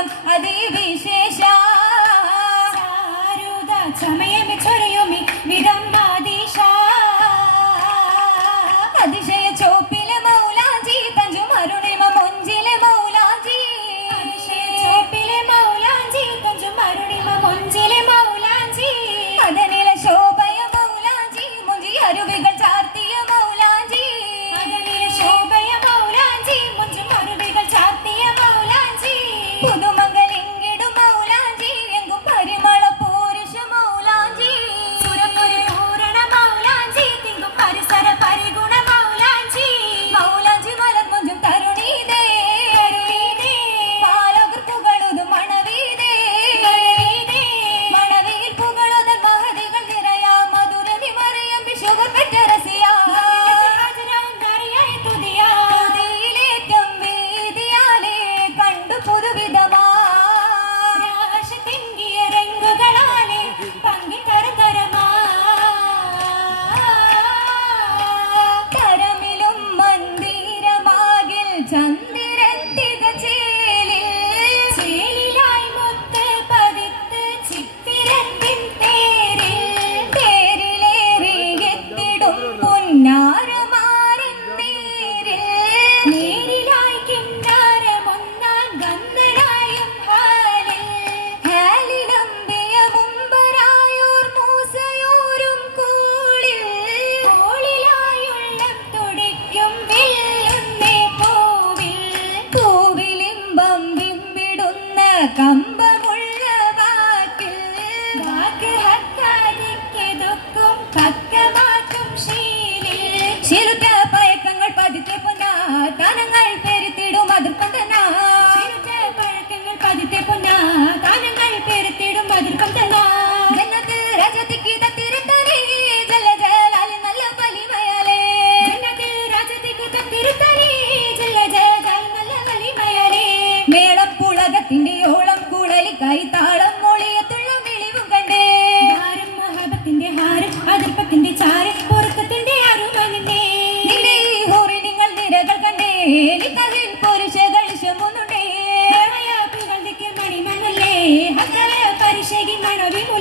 ഗുണം അതിവിശേഷ സമയമേ ചൊരയുമി വിദംബാദീശ അതിശയ ചോപ്പിലെ മൗലാജി തഞ്ചും അരുണിമ മൊഞ്ചിലെ മൗലാജി അതിശയ ചോപ്പിലെ മൗലാജി തഞ്ചും അരുണിമ മൊഞ്ചിലെ മൗലാജി അതനിലെ ശോഭയ മൗലാജി മുഞ്ചി അരുവികൾ ചാർത്തിയ മൗലാജി അതനിലെ ശോഭയ മൗലാജി മുഞ്ചും അരുവികൾ ചാർത്തിയ മൗലാജി പുതുമംഗലിങ്കിടും മൗലാജി എങ്കും പരിമള പൂരുഷ മൗലാജി സുരപുരി പൂരണ മൗലാജി തിങ്കും പരിസര പരിഗുണ മൗലാജി മൗലാജി മലർ മുഞ്ചും തരുണീതേ പാലകർ പുകളുതും മണവീതേ മണവിയിൽ പുകളുതൽ മഹതികൾ നിറയാ മധുരമി മറിയം വിശുദ്ധ പെറ്റരസിയാ തുതിയിലേറ്റം വീതിയാലേ കണ്ടു പുതുവിധമാ രംഗുകളാലേ പങ്കി തരതരമാ തരമിലും മന്ദിരമാകിൽ ചന്ദിരത്തിക ചേലിലായി മുത്ത് പതിത്ത് ചിത്തിരത്തിൻ തേരിലേറി എത്തിടും പുന്നാരമാരൻ നേരിലായി കിന്നാരമൊന്നാൻ ഗന്ധനായും ഹാലിലമ്പിയ മുമ്പരായോർ മൂസയോരും കോളിലായുള്ളം തുടിക്കും വില്ലുന്നേ പൂവിലിമ്പം വിമ്പിടുന്ന കമ്പമുള്ള വാക്ക് ഹക്കാതിക്കെതൊക്കും പക്കമാക്കും ശീലുറ്റ പഴക്കങ്ങൾ പതിത്തെ പൊന്നാ താനങ്ങൾ പെരുത്തിടും അതിർപ്പന്തനാ പഴക്കങ്ങൾ പതിത്തെ പൊന്നാ താനങ്ങൾ പെരുത്തിടും അതിർപ്പന്തനാ ജന്നത്ത് രാജത്തിക്ക് തത്തിരുത്തലേ ജല ജലാലി നല്ല വലിമയാലേ ജന്നത്ത് രാജത്തിക്ക് തത്തിരുത്തലേ ജല ജലാലി നല്ല വലിമയാലേ മേളപ്പുളകത്തിന്റെ ഓളം കുഴലി കൈത്താളം മൊളിയത്തുള്ള വിളിവും കണ്ടേ ഹാരം മഹാബത്തിന്റെ ഹാരം അതിർപ്പത്തിന്റെ ചാരം പൊറുക്കത്തിന്റെ അരുമനിന്നേ നിന്നെ ഈ ഹൂറി നിങ്ങൾ നിരകൾ കണ്ടേ നിക്കതിൽ പുരുഷകൾ ഇഷ്ടമൊന്നുണ്ടേ മണിമണല്ലേ ഹൃദയ പരിശകി മണവിമു